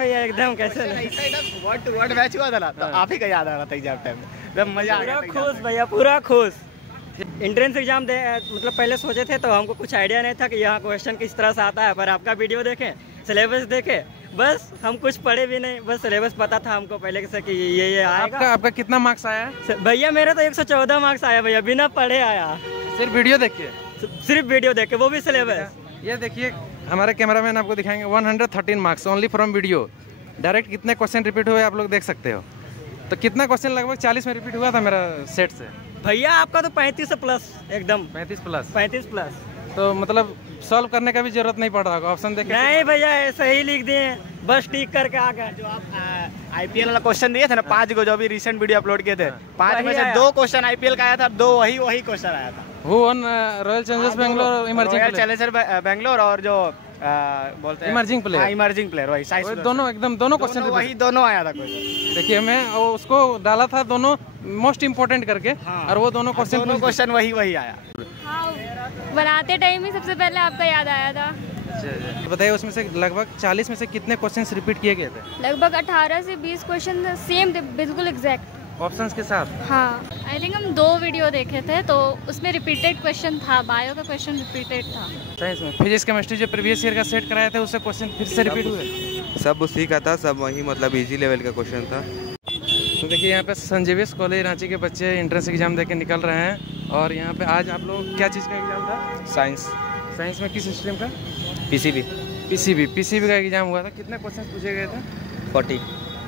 भैया एकदम, कैसे नहीं। वर्ड टू वर्ड मैच हुआ था ना, तो आप ही का याद आ रहा था एग्जाम टाइम में, जब मजा आ गया। पूरा खुश भैया, पूरा खुश। एंट्रेंस एग्जाम दे मतलब पहले सोचे थे तो हमको कुछ आइडिया नहीं था कि यहाँ क्वेश्चन किस तरह से आता है, पर आपका वीडियो देखे, सिलेबस देखे, बस हम कुछ पढ़े भी नहीं, बस सिलेबस पता था हमको पहले से कि ये आएगा। आपका कितना मार्क्स आया? भैया मेरा तो 114 मार्क्स आया भैया, बिना पढ़े आया। सिर्फ वीडियो देख के? सिर्फ वीडियो देख के, वो भी सिलेबस। ये देखिए हमारे कैमरामैन आपको दिखाएंगे 113 marks only from video. Direct कितने क्वेश्चन रिपीट हुए आप लोग देख सकते हो। तो कितना क्वेश्चन लगभग 40 में रिपीट हुआ था मेरा सेट से। भैया आपका तो 35 प्लस, एकदम 35 प्लस। तो मतलब सॉल्व करने का भी जरूरत नहीं पड़ रहा होगा, ऑप्शन देखे? नहीं भैया ऐसे ही लिख दिए, बस टिक करके आ गए। जो आप आईपीएल वाला क्वेश्चन दिए थे ना 5 को, जो अभी रिसेंट वीडियो अपलोड किए थे, 5 में से 2 क्वेश्चन आईपीएल का आया था, 2 वही क्वेश्चन आया था। वो रॉयल चैलेंजर्स बैंगलोर बैंगलोर और जो बोलते हैं इमर्जिंग प्लेयर वही साइंस, दोनों एकदम दोनों क्वेश्चन वही दोनों आया था क्वेश्चन। देखिए मैं उसको डाला था दोनों मोस्ट इम्पोर्टेंट करके, और वो दोनों क्वेश्चन वही आया। हाँ, बनाते टाइम ही सबसे पहले आपका याद आया था। अच्छा, बताइए उसमें से लगभग 40 में से कितने क्वेश्चंस रिपीट किए गए थे? लगभग 18 से 20 क्वेश्चन सेम थे, बिल्कुल एग्जैक्ट ऑप्शंस के साथ। हाँ, आई थिंक हम 2 वीडियो देखे थे तो उसमें रिपीटेड क्वेश्चन था, बायो का क्वेश्चन रिपीटेड था। साइंस में फिजिक्स केमिस्ट्री जो प्रीवियस ईयर का सेट कराया था उससे क्वेश्चन फिर से रिपीट हुए? सब उसी का था, सब वही मतलब इजी लेवल का क्वेश्चन था। तो देखिए यहाँ पे संजीविस कॉलेज रांची के बच्चे एंट्रेंस एग्जाम देके निकल रहे हैं, और यहाँ पे आज आप लोग क्या चीज़ का एग्जाम था? साइंस में किस स्ट्रीम का? पीसीबी का एग्जाम हुआ था। कितने क्वेश्चन पूछे गए थे? 40।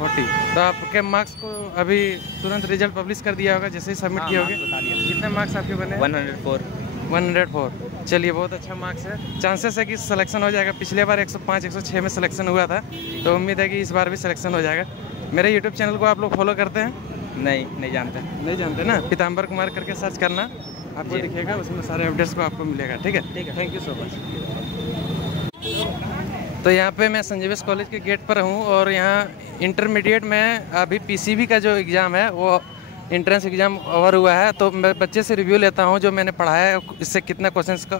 तो आपके मार्क्स को अभी तुरंत रिजल्ट पब्लिश कर दिया होगा जैसे ही सबमिट किए होंगे? कितने मार्क्स आपके बने? 104। चलिए बहुत अच्छा मार्क्स है। चांसेस है कि सिलेक्शन हो जाएगा। पिछले बार 105 106 में सिलेक्शन हुआ था, तो उम्मीद है कि इस बार भी सिलेक्शन हो जाएगा। मेरे यूट्यूब चैनल को आप लोग फॉलो करते हैं? नहीं जानते ना? पीताम्बर कुमार करके सर्च करना, आपको दिखेगा, उसमें सारे अपडेट्स को आपको मिलेगा। ठीक है, थैंक यू सो मच। तो यहाँ पे मैं संजीविस कॉलेज के गेट पर हूँ, और यहाँ इंटरमीडिएट में अभी पीसीबी का जो एग्ज़ाम है वो एंट्रेंस एग्ज़ाम ओवर हुआ है। तो मैं बच्चे से रिव्यू लेता हूँ जो मैंने पढ़ा है, इससे कितना क्वेश्चंस का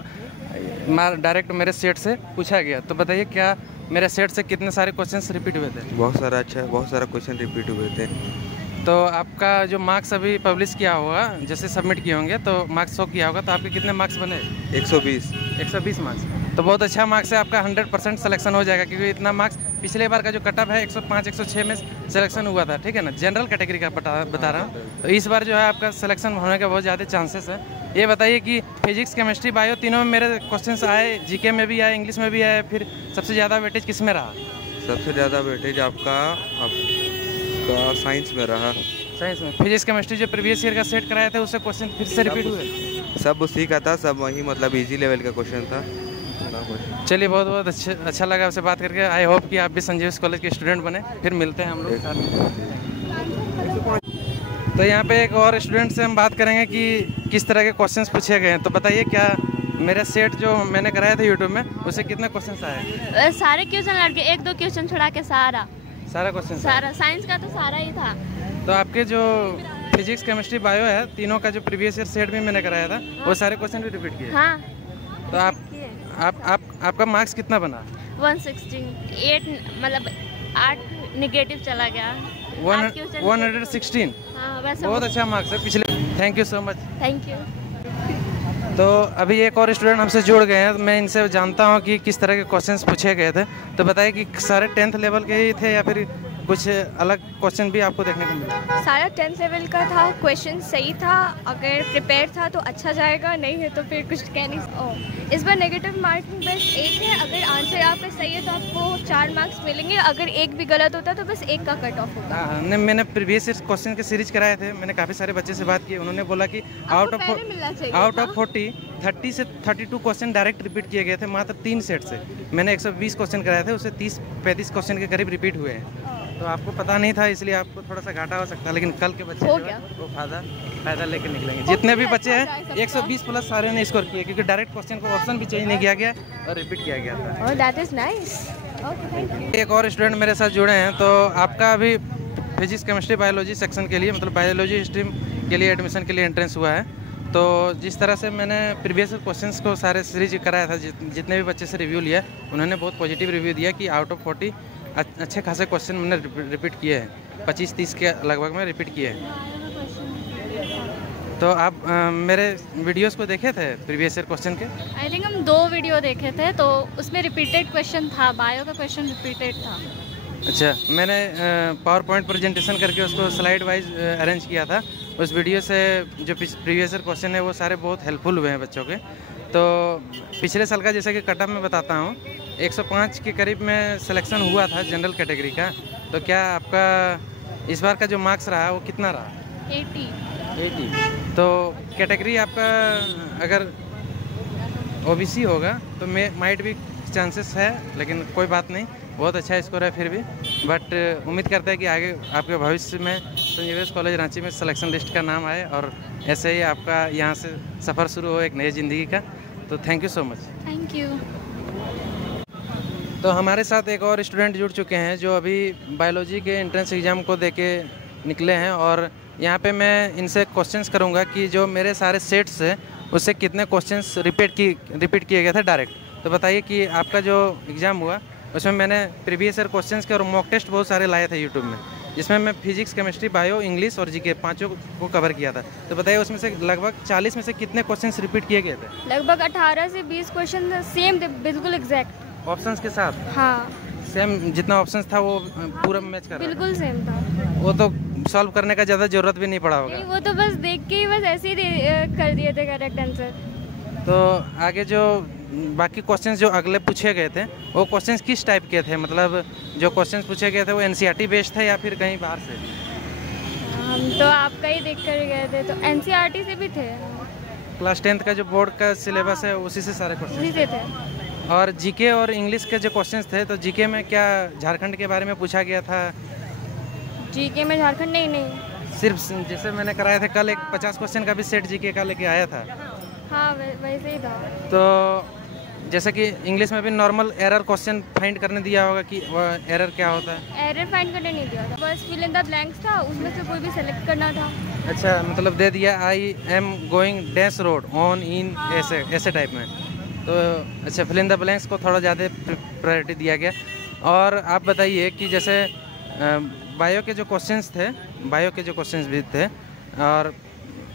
डायरेक्ट मेरे सेट से पूछा गया। तो बताइए क्या मेरे सेट से कितने सारे क्वेश्चंस रिपीट हुए थे? बहुत सारा क्वेश्चन रिपीट हुए थे। तो आपका जो मार्क्स अभी पब्लिश किया होगा, जैसे सबमिट किए होंगे तो मार्क्स शो किया होगा, तो आपके कितने मार्क्स बने? 120 मार्क्स। तो बहुत अच्छा मार्क्स है आपका, 100% सिलेक्शन हो जाएगा, क्योंकि इतना मार्क्स पिछले बार का जो कटअप है 105 106 में सिलेक्शन हुआ था। ठीक है ना, जनरल कैटेगरी का बता रहा हूँ। तो इस बार जो है आपका सिलेक्शन होने का बहुत ज़्यादा चांसेस है। ये बताइए कि फिजिक्स केमिस्ट्री बायो तीनों में मेरे क्वेश्चन आए, जीके में भी आए, इंग्लिश में भी आए, फिर सबसे ज़्यादा वेटेज किस में रहा? सबसे ज़्यादा वेटेज आपका साइंस में रहा। साइंस में फिजिक्स केमिस्ट्री जो प्रीवियस ईयर का सेट कराया था उससे क्वेश्चन फिर से रिपीट हुए? सब उसी का था, सब वही मतलब इजी लेवल का क्वेश्चन था। चलिए बहुत अच्छा लगा आपसे बात करके। आई होप कि आप भी संजीविस कॉलेज के स्टूडेंट बने। फिर मिलते हैं हम लोग साथ में। तो यहाँ पे एक और स्टूडेंट से हम बात करेंगे कि किस तरह के क्वेश्चंस पूछे गए हैं। तो बताइए क्या मेरा सेट जो मैंने कराया था यूट्यूब में उससे कितने क्वेश्चंस आए? सारे क्वेश्चन लड़के 1-2 क्वेश्चन छोड़ा के सारा क्वेश्चन सारा साइंस का तो सारा ही था। तो आपके जो फिजिक्स केमिस्ट्री बायो है तीनों का जो प्रीवियस ईयर सेट भी मैंने कराया था वो सारे क्वेश्चन भी रिपीट किए? हाँ। तो आपका मार्क्स कितना बना? 168, मतलब 8 नेगेटिव चला गया। 116। हाँ, वैसे बहुत अच्छा मार्क्स है पिछले। Thank you so much. Thank you. तो अभी एक और स्टूडेंट हमसे जुड़ गए हैं, मैं इनसे जानता हूं कि किस तरह के क्वेश्चंस पूछे गए थे। तो बताइए कि सारे 10th लेवल के ही थे या फिर कुछ अलग क्वेश्चन भी आपको देखने को मिला? सारा 10th लेवल का था। क्वेश्चन सही था, अगर प्रिपेयर था तो अच्छा जाएगा, नहीं है तो फिर कुछ कह नहीं। इस बार नेगेटिव मार्किंग बस 1 है। अगर आंसर आपका सही है तो आपको 4 मार्क्स मिलेंगे, अगर 1 भी गलत होता तो बस 1 का कट ऑफ होगा। हाँ, मैंने प्रीवियस क्वेश्चन के सीरीज कराए थे, मैंने काफ़ी सारे बच्चे से बात की, उन्होंने बोला कि आउट ऑफ 40 30 से 32 क्वेश्चन डायरेक्ट रिपीट किए गए थे मात्र 3 सेट से। मैंने 120 क्वेश्चन कराए थे, उससे 30-35 क्वेश्चन के करीब रिपीट हुए हैं। तो आपको पता नहीं था इसलिए आपको थोड़ा सा घाटा हो सकता है, लेकिन कल के बच्चे जो है वो फायदा लेकर निकलेंगे। जितने भी बच्चे हैं 120 प्लस सारे ने स्कोर किए, क्योंकि डायरेक्ट क्वेश्चन को ऑप्शन भी चेंज नहीं किया गया और रिपीट किया गया था। Oh, that is nice. Okay. एक और स्टूडेंट मेरे साथ जुड़े हैं। तो आपका अभी फिजिक्स केमिस्ट्री बायोलॉजी सेक्शन के लिए, मतलब बायोलॉजी स्ट्रीम के लिए एडमिशन के लिए एंट्रेंस हुआ है। तो जिस तरह से मैंने प्रीवियस क्वेश्चंस को सारे सीरीज कराया था, जितने भी बच्चे से रिव्यू लिया उन्होंने बहुत पॉजिटिव रिव्यू दिया कि आउट ऑफ 40 अच्छे खासे क्वेश्चन मैंने रिपीट किए हैं, 25-30 के लगभग में रिपीट किए हैं। तो आप मेरे वीडियोस को देखे थे प्रीवियस ईयर क्वेश्चन के? आई थिंक हम 2 वीडियो देखे थे, तो उसमें रिपीटेड क्वेश्चन था, बायो का क्वेश्चन रिपीटेड था। अच्छा, मैंने पावर पॉइंट प्रेजेंटेशन करके उसको स्लाइड वाइज अरेंज किया था। उस वीडियो से जो प्रीवियस ईयर क्वेश्चन है वो सारे बहुत हेल्पफुल हुए हैं बच्चों के। तो पिछले साल का जैसे कि कट ऑफ में बताता हूँ, 105 के करीब में सिलेक्शन हुआ था जनरल कैटेगरी का। तो क्या आपका इस बार का जो मार्क्स रहा वो कितना रहा? 80। तो कैटेगरी आपका अगर ओबीसी होगा तो माइट भी चांसेस है, लेकिन कोई बात नहीं, बहुत अच्छा स्कोर है फिर भी। बट उम्मीद करते हैं कि आगे आपके भविष्य में संजीवियस कॉलेज रांची में सिलेक्शन लिस्ट का नाम आए और ऐसे ही आपका यहाँ से सफ़र शुरू हो एक नई ज़िंदगी का। तो thank you so much. Thank you. तो हमारे साथ एक और स्टूडेंट जुड़ चुके हैं जो अभी बायोलॉजी के एंट्रेंस एग्ज़ाम को दे के निकले हैं, और यहाँ पे मैं इनसे क्वेश्चंस करूँगा कि जो मेरे सारे सेट्स हैं उससे कितने क्वेश्चंस रिपीट किए गए थे डायरेक्ट। तो बताइए कि आपका जो एग्ज़ाम हुआ उसमें मैंने प्रीवियस ईयर क्वेश्चंस के और मॉक टेस्ट बहुत सारे लाए थे यूट्यूब में, जिसमें मैं फिजिक्स, केमिस्ट्री, बायो, इंग्लिश और जीके पांचों को कवर किया था। तो बताइए उसमें से लगभग 40 में से कितने क्वेश्चंस रिपीट किए गए थे? लगभग 18 से 20 क्वेश्चन सेम थे, बिल्कुल एग्जैक्ट ऑप्शंस के साथ? हाँ, सेम जितना ऑप्शंस था वो पूरा मैच कर रहा था? बिल्कुल सेम था। वो तो सॉल्व करने का ज़्यादा ज़रूरत भी नहीं पड़ा होगा? नहीं, वो तो बस देख के ही बस ऐसे ही कर दिए थे करेक्ट आंसर। तो आगे जो बाकी क्वेश्चंस जो अगले पूछे गए थे वो क्वेश्चंस किस टाइप के थे? मतलब जो क्वेश्चंस पूछे गए थे वो एनसीईआरटी बेस्ड थे या फिर कहीं बाहर से? हम तो आपका ही देख कर गए थे, तो एनसीईआरटी से भी थे। क्लास 10th का जो बोर्ड का सिलेबस है उसी से सारे उसी क्वेश्चन से थे। और जीके और इंग्लिश के जो क्वेश्चंस थे, तो जीके में क्या झारखंड के बारे में पूछा गया था? जीके में झारखंड नहीं। सिर्फ जैसे मैंने कराया था कल, एक 50 क्वेश्चन का भी सेट जीके का लेके आया था। हाँ, वैसे ही था। तो जैसे कि इंग्लिश में भी नॉर्मल एरर क्वेश्चन फाइंड करने दिया होगा कि एरर क्या होता है? एरर फाइंड करने नहीं दिया था, बस फिल इन द ब्लैंक्स था, उसमें से कोई भी सेलेक्ट करना था। अच्छा, मतलब दे दिया I am going dash road on in, ऐसे टाइप में। तो अच्छा, फिल इन द ब्लैंक्स को थोड़ा ज़्यादा प्रायोरिटी दिया गया। और आप बताइए कि जैसे बायो के जो क्वेश्चंस भी थे और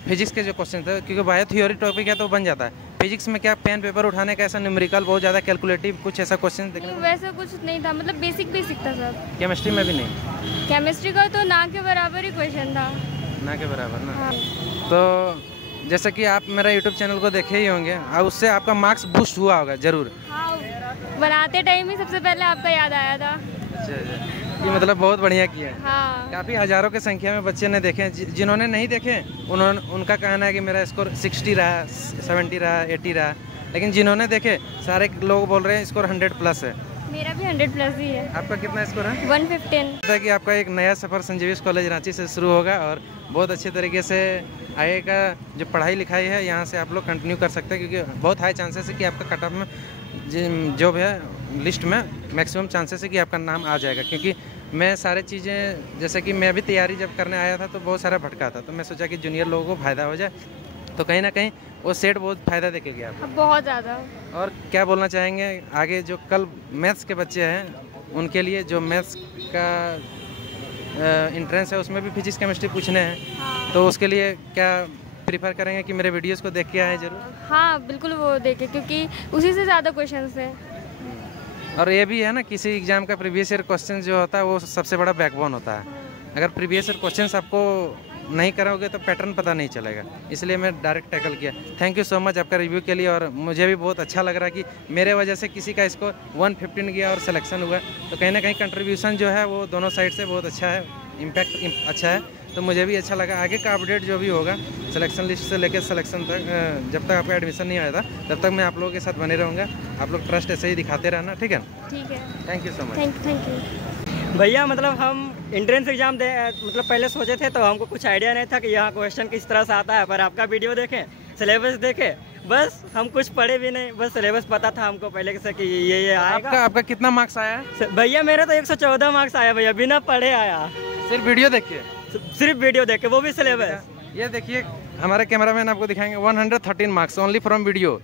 फिजिक्स के जो क्वेश्चन थे, क्योंकि बायो थ्योरी टॉपिक है तो बन जाता है। फिजिक्स में क्या पेन पेपर उठाने का ऐसा न्यूमेरिकल बहुत ज़्यादा कैलकुलेटिव कुछ ऐसा क्वेश्चन देखने को? वैसा कुछ नहीं था, मतलब बेसिक था सब। केमिस्ट्री में भी नहीं? केमिस्ट्री का तो ना के बराबर ही क्वेश्चन था। ना के बराबर ना? हाँ। तो जैसे कि आप मेरा यूट्यूब चैनल को देखे ही होंगे और उससे आपका मार्क्स बूस्ट हुआ होगा ज़रूर। हाँ, बनाते टाइम ही सबसे पहले आपका याद आया था। अच्छा, ये मतलब बहुत बढ़िया किया है। हाँ। काफ़ी हज़ारों की संख्या में बच्चे ने देखे। जिन्होंने नहीं देखे उनका कहना है कि मेरा स्कोर 60 रहा, 70 रहा, 80 रहा, लेकिन जिन्होंने देखे सारे लोग बोल रहे हैं स्कोर 100+ है। मेरा भी 100+ ही है। आपका कितना स्कोर है? 115। कि आपका एक नया सफ़र संजीवियस कॉलेज रांची से शुरू होगा और बहुत अच्छे तरीके से आगे का जो पढ़ाई लिखाई है यहाँ से आप लोग कंटिन्यू कर सकते हैं, क्योंकि बहुत हाई चांसेस है कि आपका कट ऑफ में जो भी है लिस्ट में मैक्सिमम चांसेस है कि आपका नाम आ जाएगा। क्योंकि मैं सारे चीज़ें, जैसे कि मैं भी तैयारी जब करने आया था तो बहुत सारा भटका था, तो मैं सोचा कि जूनियर लोगों को फ़ायदा हो जाए, तो कहीं ना कहीं वो सेट बहुत फ़ायदा देके गया आपको। बहुत ज़्यादा। और क्या बोलना चाहेंगे आगे जो कल मैथ्स के बच्चे हैं उनके लिए, जो मैथ्स का इंट्रेंस है उसमें भी फिजिक्स केमिस्ट्री पूछने हैं? हाँ। तो उसके लिए क्या प्रीफर करेंगे कि मेरे वीडियोस को देख के आए जरूर? हाँ, बिल्कुल वो देखे, क्योंकि उसी से ज़्यादा क्वेश्चंस हैं। और ये भी है ना, किसी एग्जाम का प्रीवियस ईयर क्वेश्चन जो होता है वो सबसे बड़ा बैकबोन होता है। अगर प्रीवियस ईयर क्वेश्चंस आपको नहीं करोगे तो पैटर्न पता नहीं चलेगा, इसलिए मैं डायरेक्ट टैकल किया। थैंक यू सो मच आपका रिव्यू के लिए, और मुझे भी बहुत अच्छा लग रहा है कि मेरे वजह से किसी का स्कोर 115 गया और सिलेक्शन हुआ, तो कहीं ना कहीं कंट्रीब्यूशन जो है वो दोनों साइड से बहुत अच्छा है, इम्पैक्ट अच्छा है। तो मुझे भी अच्छा लगा। आगे का अपडेट जो भी होगा सिलेक्शन लिस्ट से लेकर सिलेक्शन तक, जब तक आपका एडमिशन नहीं आया था तब तक मैं आप लोगों के साथ बने रहूँगा। आप लोग ट्रस्ट ऐसे ही दिखाते रहना, ठीक है? ठीक है। Thank you so much. Thank you भैया। मतलब हम एंट्रेंस एग्जाम मतलब पहले सोचे थे तो हमको कुछ आइडिया नहीं था कि यहाँ क्वेश्चन किस तरह से आता है, पर आपका वीडियो देखें, सिलेबस देखे, बस हम कुछ पढ़े भी नहीं, बस सिलेबस पता था हमको पहले से कि ये आएगा। आपका कितना मार्क्स आया है? भैया मेरा तो 114 मार्क्स आया भैया, बिना पढ़े आया। सिर्फ वीडियो देख के? सिर्फ वीडियो देख के, वो भी सिलेबस। ये देखिए हमारे कैमरामैन आपको दिखाएंगे, 113 marks only from video.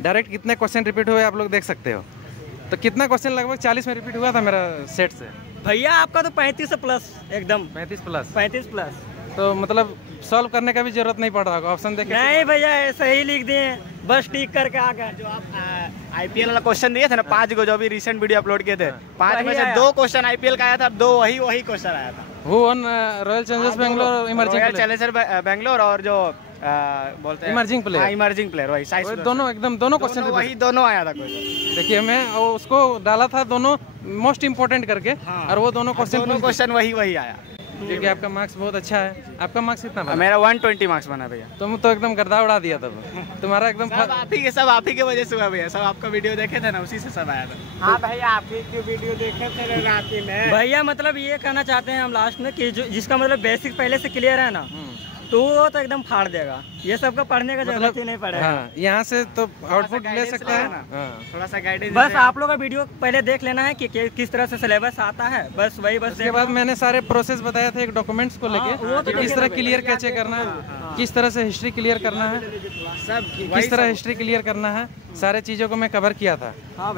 Direct कितने क्वेश्चन रिपीट हुए आप लोग देख सकते हो। तो कितना क्वेश्चन लगभग 40 में रिपीट हुआ था मेरा सेट से? भैया आपका तो 35 से प्लस एकदम 35 प्लस। 35 प्लस। तो मतलब सॉल्व करने का भी जरूरत नहीं पड़ रहा होगा, ऑप्शन देख के? नहीं भैया ऐसे ही लिख दिए, बस टिक करके आ गए। जो आप आईपीएल वाला क्वेश्चन दिए थे ना 5 को, जो भी रिसेंट वीडियो अपलोड किए थे, 5 में से 2 क्वेश्चन आईपीएल का आया था, 2 वही क्वेश्चन आया था। वो royal Challengers Bangalore emerging royal challenger Bangalore और जो बोलते हैं इमर्जिंग प्लेयर, इमर्जिंग प्लेयर वही साइज दोनों एकदम दोनों क्वेश्चन वही दोनों आया था क्वेश्चन। देखिए मैं उसको डाला था दोनों मोस्ट इम्पोर्टेंट करके, और वो दोनों क्वेश्चन वही आया। क्योंकि आपका मार्क्स बहुत अच्छा है। आपका मार्क्स कितना बना? मेरा 120 मार्क्स बना भैया। तुम तो एकदम गर्दा उड़ा दिया तब, तुम्हारा एकदम सब आप ही के वजह से हुआ भैया, सब आपका वीडियो देखे थे ना, उसी से सब आया था। हाँ भैया आपकी वीडियो देखे थे रात में। भैया मतलब ये कहना चाहते हैं हम लास्ट में कि जिसका मतलब बेसिक पहले से क्लियर है ना, तो वो तो एकदम फाड़ देगा, ये सबका पढ़ने का जरूरत ही नहीं पड़ेगा। हाँ, यहाँ से तो आउटपुट ले सकता है। थोड़ा सा गाइडेंस बस आप लोग का वीडियो पहले देख लेना है कि किस तरह से सिलेबस आता है, बस वही। बस उसके बाद मैंने सारे प्रोसेस बताया था एक डॉक्यूमेंट्स को लेके, किस तरह क्लियर कैसे करना है, किस तरह से हिस्ट्री क्लियर करना है, सब किस तरह हिस्ट्री क्लियर करना है, सारे चीज़ों को मैं कवर किया था।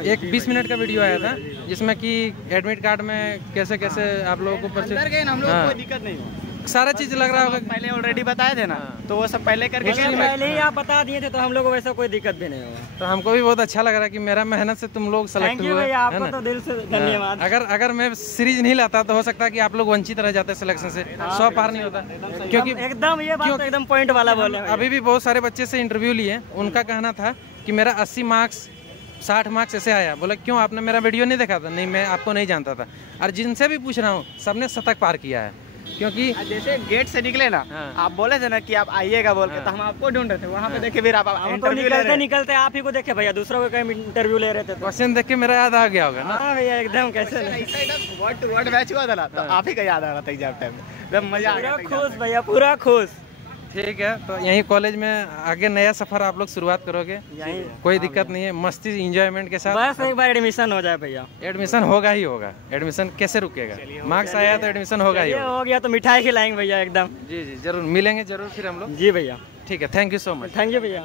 एक 20 मिनट का वीडियो आया था जिसमें कि एडमिट कार्ड में कैसे कैसे आप लोगों को कोई दिक्कत नहीं हो, सारा चीज लग रहा होगा। पहले ऑलरेडी बताए थे ना, तो वो सब पहले करके पहले ही आप बता दिए थे, तो हम लोग को वैसा कोई दिक्कत भी नहीं होगा। तो हमको भी बहुत अच्छा लग रहा है कि मेरा मेहनत से तुम लोग सेलेक्ट हुए, है आपको तो दिल से धन्यवाद। अगर मैं सीरीज नहीं लाता तो हो सकता है कि आप लोग वंचित रह जाते सिलेक्शन से, 100 पार नहीं होता। क्योंकि एकदम ये बात एकदम पॉइंट वाला बोले। अभी भी बहुत सारे बच्चे से इंटरव्यू लिए, उनका कहना था कि मेरा 80 मार्क्स 60 मार्क्स ऐसे आया। बोला क्यों, आपने मेरा वीडियो नहीं देखा था? नहीं, मैं आपको नहीं जानता था। और जिनसे भी पूछ रहा हूँ सबने शतक पार किया है। क्योंकि जैसे गेट से निकले ना, आप बोले थे ना कि आप आइएगा बोल के, तो हम आपको ढूंढ रहे थे वहाँ पे। देखे फिर आप निकलते आप ही को देखे भैया, दूसरों को कहीं इंटरव्यू ले रहे थे। क्वेश्चन देख के मेरा याद आ गया होगा ना भैया, एकदम कैसे वर्ड टू वर्ड मैच हुआ था ना, तो आप ही का याद आ रहा था एग्जाम टाइम में, मजा आ गया। खुश भैया, पूरा खुश। ठीक है, तो यहीं कॉलेज में आगे नया सफर आप लोग शुरुआत करोगे, कोई दिक्कत नहीं है, मस्ती इंजॉयमेंट के साथ। बस एक बार एडमिशन हो जाए भैया। एडमिशन होगा ही होगा, एडमिशन कैसे रुकेगा? मार्क्स आया तो एडमिशन होगा ही हो गया तो मिठाई खिलाएंगे भैया एकदम। जी जी जरूर मिलेंगे, जरूर फिर हम लोग। जी भैया, ठीक है, thank you so much. Thank you भैया।